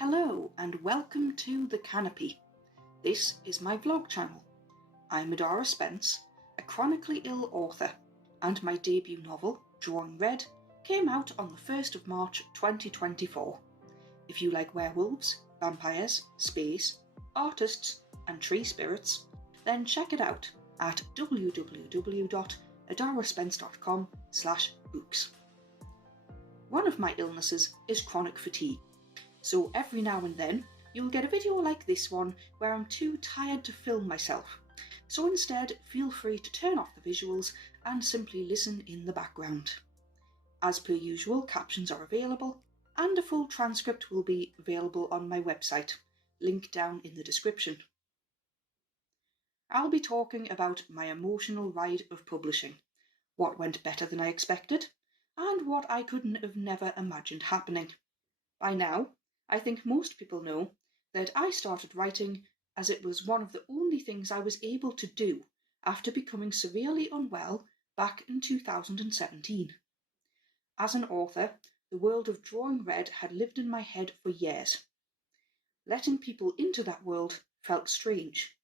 Hello and welcome to the Canopy. This is my vlog channel. I'm Adara Spence, a chronically ill author, and my debut novel, Drawing Red, came out on the 1st of March 2024. If you like werewolves, vampires, space, artists and tree spirits, then check it out at www.adaraspence.com/books. One of my illnesses is chronic fatigue. So every now and then, you'll get a video like this one where I'm too tired to film myself. So instead, feel free to turn off the visuals and simply listen in the background. As per usual, captions are available, and a full transcript will be available on my website, link down in the description. I'll be talking about my emotional ride of publishing, what went better than I expected, and what I couldn't have never imagined happening. By now, I think most people know that I started writing as it was one of the only things I was able to do after becoming severely unwell back in 2017. As an author, the world of Drawing Red had lived in my head for years. Letting people into that world felt strange,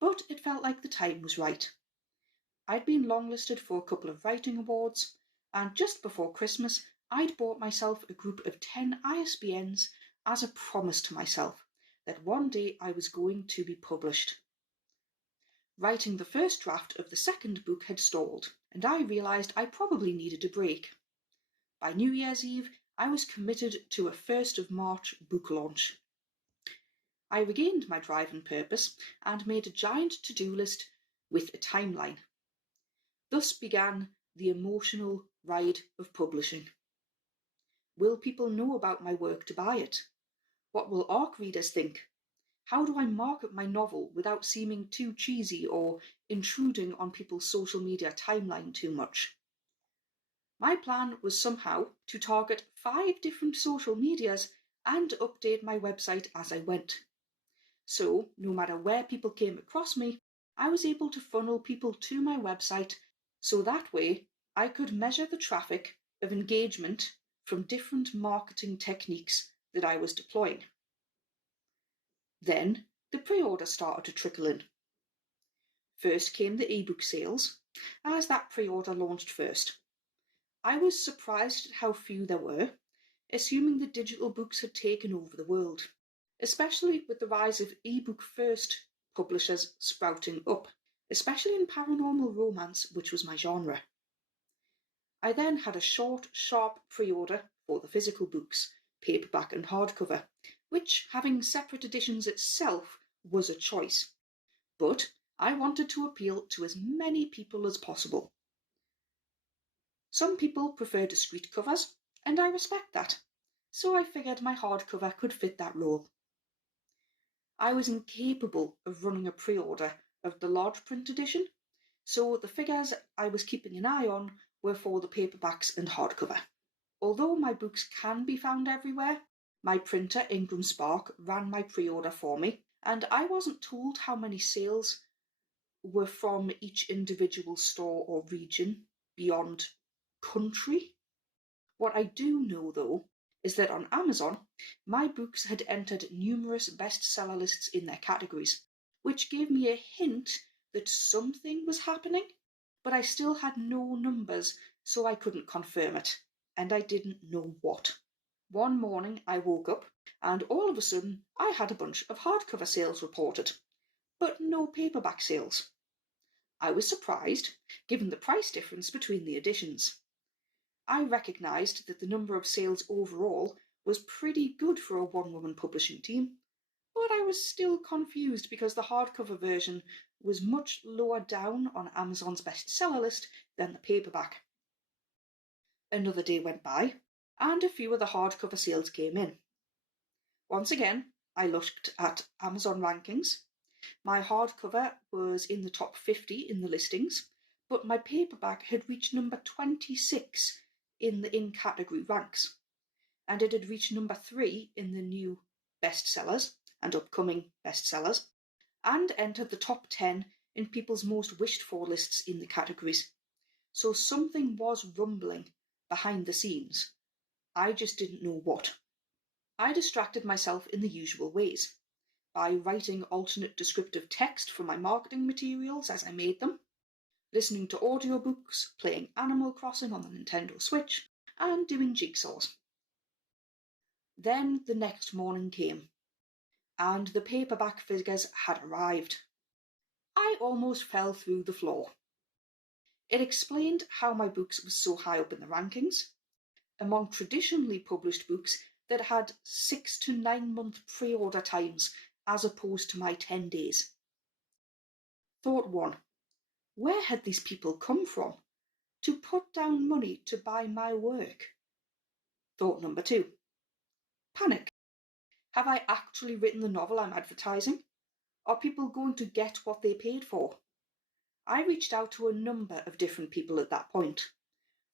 but it felt like the time was right. I'd been longlisted for a couple of writing awards, and just before Christmas, I'd bought myself a group of 10 ISBNs as a promise to myself that one day I was going to be published. Writing the first draft of the second book had stalled, and I realised I probably needed a break. By New Year's Eve, I was committed to a 1st of March book launch. I regained my drive and purpose and made a giant to-do list with a timeline. Thus began the emotional ride of publishing. Will people know about my work to buy it? What will ARC readers think? How do I market my novel without seeming too cheesy or intruding on people's social media timeline too much? My plan was somehow to target 5 different social medias and update my website as I went. So, no matter where people came across me, I was able to funnel people to my website so that way I could measure the traffic of engagement from different marketing techniques that I was deploying. Then the pre-order started to trickle in. First came the ebook sales, as that pre-order launched first. I was surprised at how few there were, assuming the digital books had taken over the world, especially with the rise of ebook first publishers sprouting up, especially in paranormal romance, which was my genre. I then had a short, sharp pre-order for the physical books, paperback and hardcover, which, having separate editions itself, was a choice. But I wanted to appeal to as many people as possible. Some people prefer discreet covers, and I respect that, so I figured my hardcover could fit that role. I was incapable of running a pre-order of the large print edition, so the figures I was keeping an eye on were for the paperbacks and hardcover. Although my books can be found everywhere, my printer Ingram Spark ran my pre-order for me, and I wasn't told how many sales were from each individual store or region beyond country. What I do know, though, is that on Amazon, my books had entered numerous bestseller lists in their categories, which gave me a hint that something was happening, but I still had no numbers, so I couldn't confirm it, and I didn't know what. One morning I woke up, and all of a sudden I had a bunch of hardcover sales reported, but no paperback sales. I was surprised, given the price difference between the editions. I recognised that the number of sales overall was pretty good for a one-woman publishing team, but I was still confused because the hardcover version was much lower down on Amazon's bestseller list than the paperback. Another day went by, and a few of the hardcover sales came in. Once again, I looked at Amazon rankings. My hardcover was in the top 50 in the listings, but my paperback had reached number 26 in the in-category ranks, and it had reached number 3 in the new bestsellers and upcoming bestsellers, and entered the top 10 in people's most wished-for lists in the categories. So something was rumbling behind the scenes. I just didn't know what. I distracted myself in the usual ways, by writing alternate descriptive text for my marketing materials as I made them, listening to audiobooks, playing Animal Crossing on the Nintendo Switch, and doing jigsaws. Then the next morning came, and the paperback figures had arrived. I almost fell through the floor. It explained how my books were so high up in the rankings, among traditionally published books that had 6 to 9 month pre-order times as opposed to my 10 days. Thought 1. Where had these people come from to put down money to buy my work? Thought number 2. Panic. Have I actually written the novel I'm advertising? Are people going to get what they paid for? I reached out to a number of different people at that point.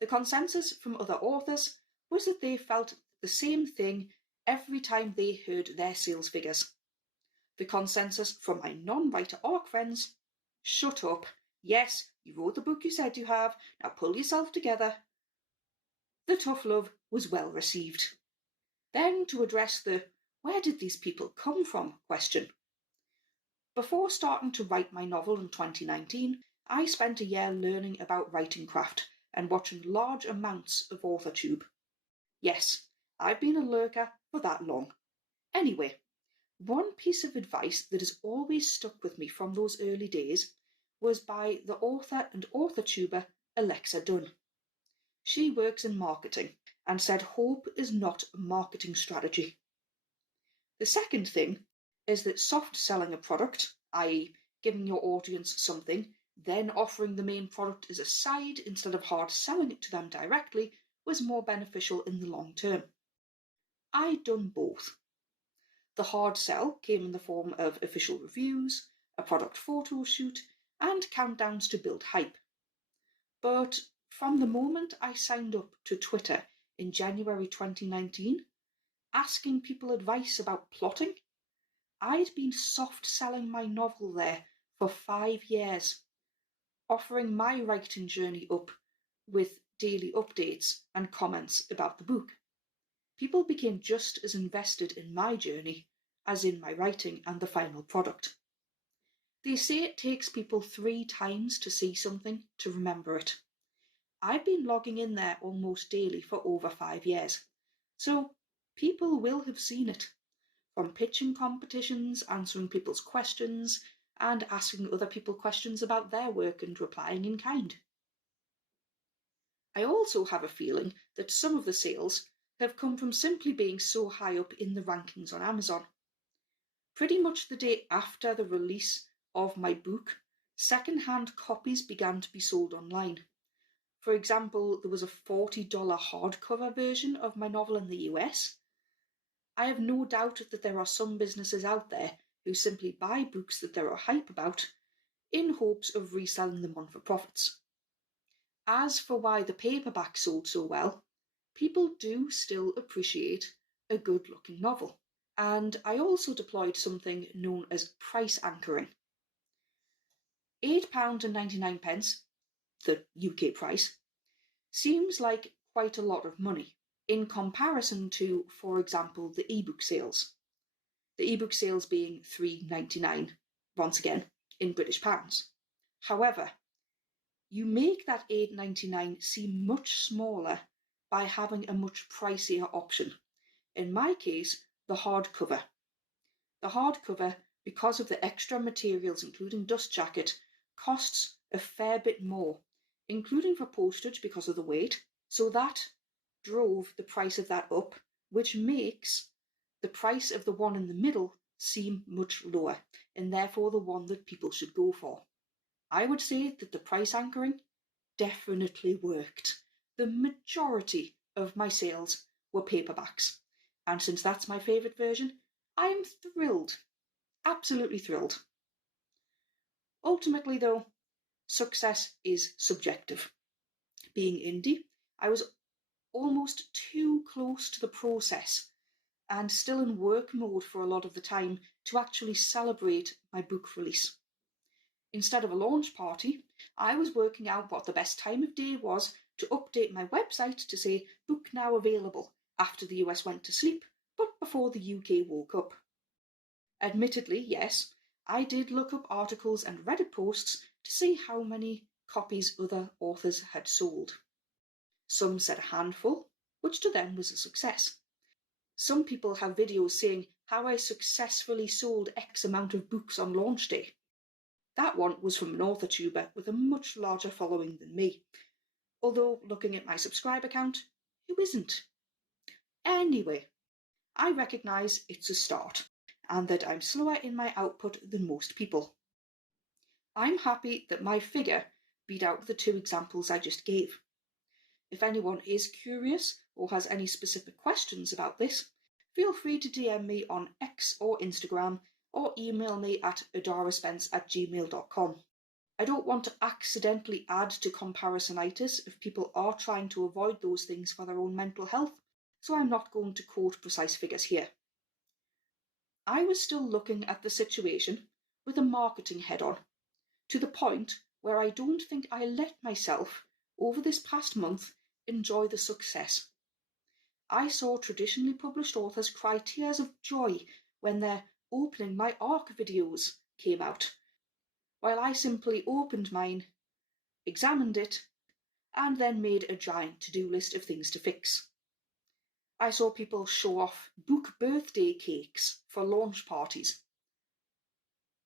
The consensus from other authors was that they felt the same thing every time they heard their sales figures. The consensus from my non-writer ARC friends: shut up, yes, you wrote the book you said you have, now pull yourself together. The tough love was well received. Then to address the where did these people come from question. Before starting to write my novel in 2019, I spent a year learning about writing craft and watching large amounts of authortube. Yes, I've been a lurker for that long. Anyway, one piece of advice that has always stuck with me from those early days was by the author and authortuber Alexa Dunn. She works in marketing and said hope is not a marketing strategy. The second thing is that soft selling a product, i.e. giving your audience something, then offering the main product as a side instead of hard selling it to them directly, was more beneficial in the long term. I'd done both. The hard sell came in the form of official reviews, a product photo shoot, and countdowns to build hype. But from the moment I signed up to Twitter in January 2019, asking people advice about plotting, I'd been soft selling my novel there for 5 years, offering my writing journey up with daily updates and comments about the book. People became just as invested in my journey as in my writing and the final product. They say it takes people 3 times to see something to remember it. I've been logging in there almost daily for over 5 years, so people will have seen it. From pitching competitions, answering people's questions, and asking other people questions about their work and replying in kind. I also have a feeling that some of the sales have come from simply being so high up in the rankings on Amazon. Pretty much the day after the release of my book, second-hand copies began to be sold online. For example, there was a $40 hardcover version of my novel in the US. I have no doubt that there are some businesses out there who simply buy books that there are hype about in hopes of reselling them on for profits. As for why the paperback sold so well, people do still appreciate a good-looking novel. And I also deployed something known as price anchoring. £8.99, the UK price, seems like quite a lot of money in comparison to, for example, the ebook sales. The ebook sales being £3.99, once again, in British pounds. However, you make that £8.99 seem much smaller by having a much pricier option. In my case, the hardcover. The hardcover, because of the extra materials including dust jacket, costs a fair bit more, including for postage because of the weight, so that drove the price of that up, which makes the price of the one in the middle seem much lower, and therefore the one that people should go for. I would say that the price anchoring definitely worked. The majority of my sales were paperbacks, and since that's my favourite version, I am thrilled, absolutely thrilled. Ultimately though, success is subjective. Being indie, I was almost too close to the process and still in work mode for a lot of the time to actually celebrate my book release. Instead of a launch party, I was working out what the best time of day was to update my website to say book now available after the US went to sleep, but not before the UK woke up. Admittedly, yes, I did look up articles and Reddit posts to see how many copies other authors had sold. Some said a handful, which to them was a success. Some people have videos saying how I successfully sold X amount of books on launch day. That one was from an authortuber with a much larger following than me, although looking at my subscriber count, who isn't? Anyway, I recognise it's a start, and that I'm slower in my output than most people. I'm happy that my figure beat out the 2 examples I just gave. If anyone is curious or has any specific questions about this, feel free to DM me on X or Instagram or email me at adaraspence@gmail.com. I don't want to accidentally add to comparisonitis if people are trying to avoid those things for their own mental health, so I'm not going to quote precise figures here. I was still looking at the situation with a marketing head on, to the point where I don't think I let myself, over this past month, enjoy the success. I saw traditionally published authors cry tears of joy when their opening my ARC videos came out, while I simply opened mine, examined it, and then made a giant to-do list of things to fix. I saw people show off book birthday cakes for launch parties.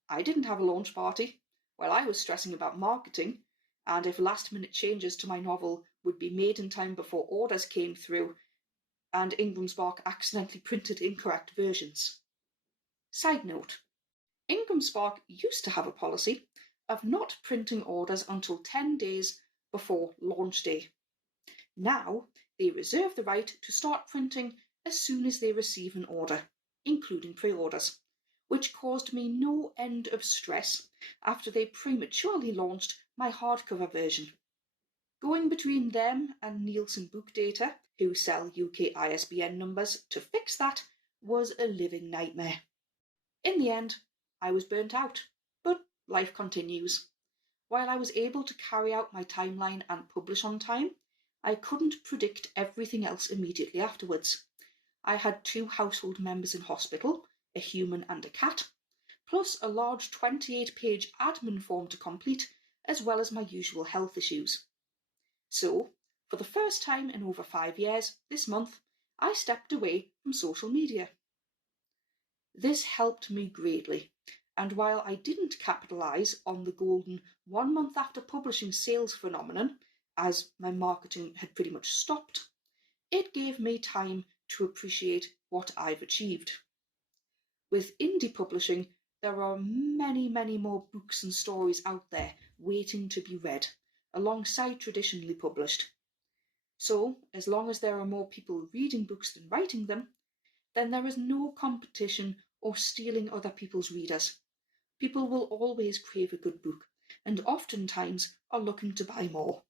I didn't have a launch party. While I was stressing about marketing, and if last-minute changes to my novel would be made in time before orders came through, and Ingram Spark accidentally printed incorrect versions. Side note, Ingram Spark used to have a policy of not printing orders until 10 days before launch day. Now, they reserve the right to start printing as soon as they receive an order, including pre-orders, which caused me no end of stress after they prematurely launched my hardcover version. Going between them and Nielsen Book Data, who sell UK ISBN numbers, to fix that was a living nightmare. In the end, I was burnt out, but life continues. While I was able to carry out my timeline and publish on time, I couldn't predict everything else immediately afterwards. I had 2 household members in hospital, a human and a cat, plus a large 28-page admin form to complete, as well as my usual health issues. So, for the first time in over 5 years, this month, I stepped away from social media. This helped me greatly, and while I didn't capitalise on the golden 1 month after publishing sales phenomenon, as my marketing had pretty much stopped, it gave me time to appreciate what I've achieved. With indie publishing, there are many, many more books and stories out there waiting to be read, alongside traditionally published. So, as long as there are more people reading books than writing them, then there is no competition or stealing other people's readers. People will always crave a good book, and oftentimes are looking to buy more.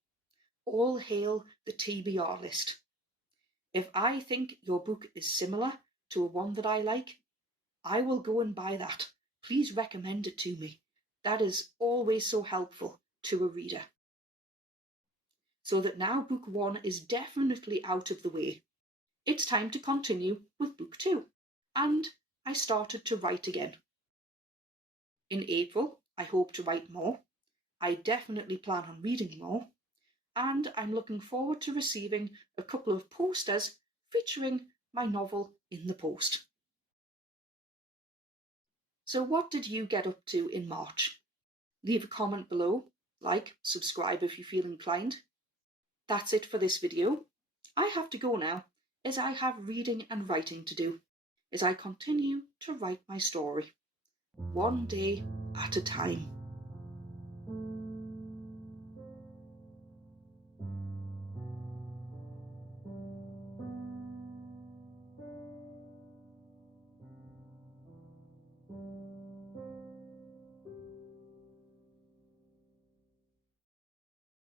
All hail the TBR list. If I think your book is similar to one that I like, I will go and buy that. Please recommend it to me. That is always so helpful to a reader. So that now book 1 is definitely out of the way, it's time to continue with book 2. And I started to write again. In April, I hope to write more. I definitely plan on reading more. And I'm looking forward to receiving a couple of posters featuring my novel in the post. So what did you get up to in March? Leave a comment below, like, subscribe if you feel inclined. That's it for this video. I have to go now, as I have reading and writing to do, as I continue to write my story, one day at a time.